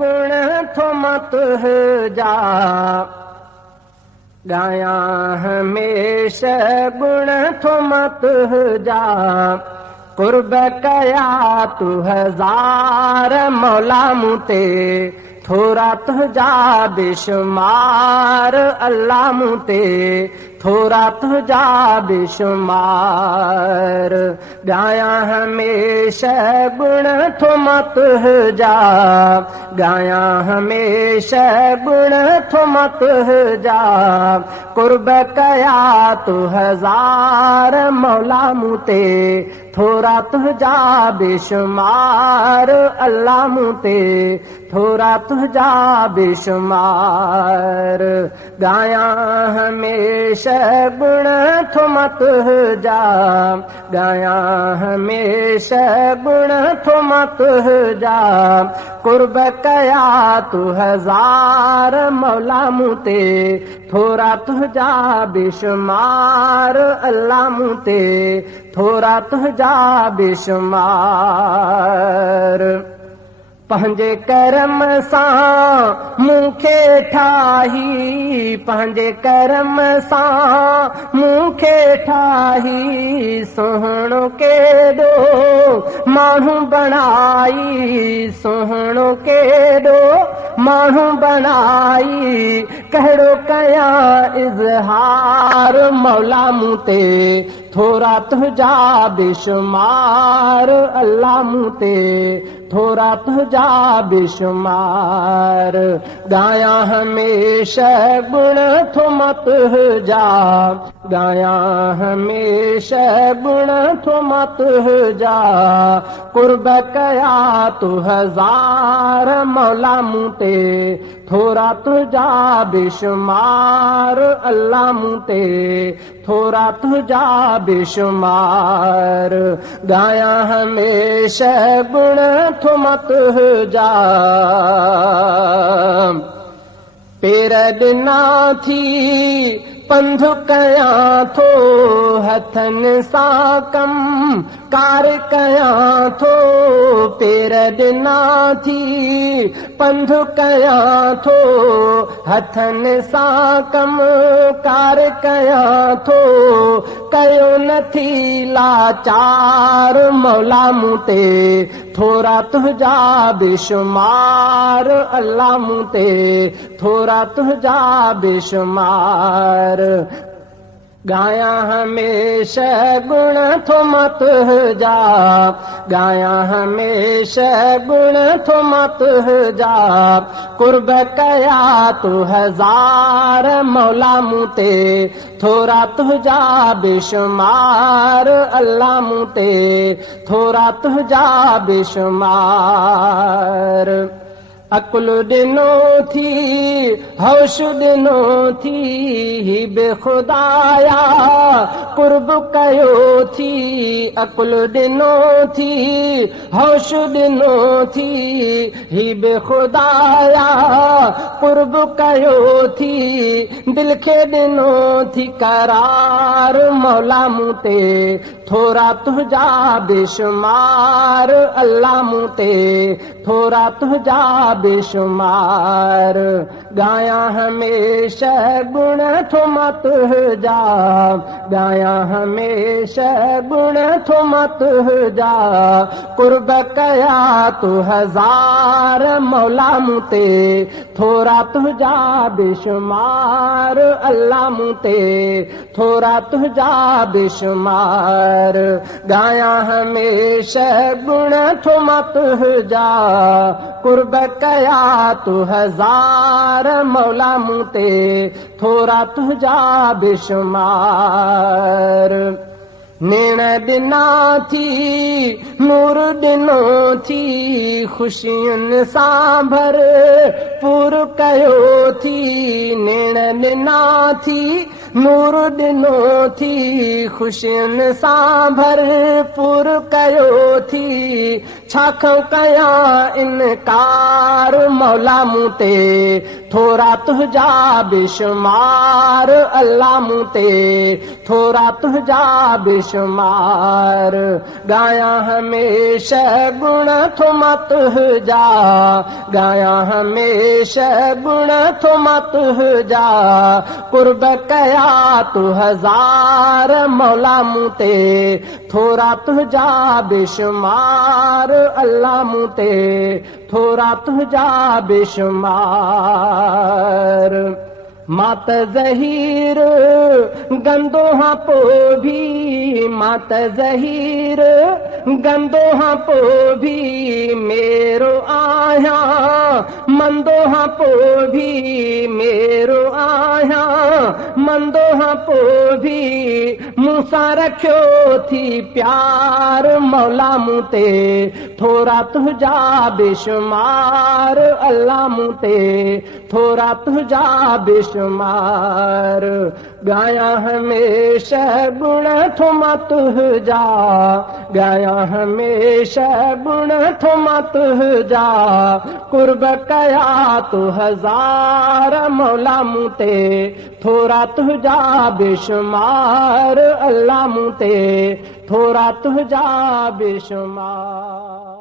गुण थो मत जा गाया हमेशा गुण थो मत जा कुर्ब कया तू हजार मौला मुते थोरा तुझा बेशुमार अल्लाह मुते थोरा तुझा बेशुमार गाया हमेशा गुण थो मत जा गाया हमेशा गुण थो मत जा कुर्ब कया तू हजार मौला मुते थोरा तुझा बेशुमार अल्लाह मुते थोरा तुझा बेशुमार गाया हमेशा गुण थो मत जा गाया हमेशा गुण थो मत जा कुर्ब कया तू हजार मौला मुते थोरा तुझा बेशुमार अल्लाह मुते थोरा तुझा बेशुमार पंहिंजे करम सां मूंखे ठाही पंहिंजे करम सां मूंखे ठाही सुहिणो केॾो माण्हू बणाई सुहिणो केॾो माण्हू बणाई कहिड़ो कयां इज़हार मौला मुते थोरा तुझा बेशुमार अल्लाह मुते थोरा तुझा बेशुमार गाया हमेशा गुण थो मत जा गाया हमेशा गुण थो मत जा कुर्ब कया तू हजार मौला मुते थोरा तुझा बेशुमार अल्लाह मुते थोरा तुझा बेशुमार गाया हमेशा गुण थो मत जा पेर ॾिना थी पंध कयां थो हथनि सां कम कार कयां थो पेर ॾिना थी पंध कयां थो हथनि सां कम कार कयां थो कयो नथी लाचार मौला मुते थोरा तुझा बेशुमार अल्लाह मुते थोरा तुझा बेशुमार गाया हमेशा गुण थो मत जा गाया हमेशा गुण थो मत जा कुर्ब कया तू हजार मौला मुते थोरा तुझा बेशुमार अल्लाह मुते थोरा तुझा बेशुमार अकुल ॾिनो थी होश ॾिनो थी ही बे खुदाया कुर्ब कयो थी अकुल ॾिनो थी होश ॾिनो थी ही बे खुदाया कुर्ब कयो थी दिल खे ॾिनो थी करार मौला मुते थोरा तुझा बेशुमार अल्लाह मुते थोरा तुझा बेशुमार गाया हमेशा गुण थो मत जा गाया हमेशा गुण थो मत जा कुर्ब कया तू हजार मौला मुते थोरा तुझा बेशुमार अल्लाह मुते थोरा तुझा बेशुमार गाया हमेशा गुण थो मत जा कुर्ब कया तू हजार मौला मुते थोरा तुझा बेशुमार नेण ॾिना थी नूर ॾिनो थी ख़ुशियुनि सां भर पूर कयो थी नेण ॾिना थी नूर ॾिनो थी ख़ुशियुनि सां भर पूर कयो थी छाखों कया इनकार मौला मुते थोड़ा तुझा बेशुमार अल्लाह मुते थोड़ा तुझा बेशुमार गाया हमेशा गुण थुमा तुझा गाया हमेशा गुण थुमा तुझा कुर्ब कया तू हजार मौला मुते थोड़ा तुझा बेशुमार अल्लाह मुते थोड़ा तुझा बेशुमार मात ज़हीर गंदोहा पो भी मात ज़हीर गंदोहा पो भी मेरो आया मंदोहा पो भी मेरो आया मंदोहा पो भी मूसा रखियो थी प्यार मौला मुते थोड़ा तुझा बेशुमार अल्लाह मुते थोड़ा तुझा बेशुमार गाया हमेशा गुण थुमा तुझा गाया हमेशा गुण थुमा तुझा कुर्ब कया तू हजार मौला मुते थोड़ा तुझा बेशुमार अल्लाह मुते थोड़ा तुझा बेशुमार।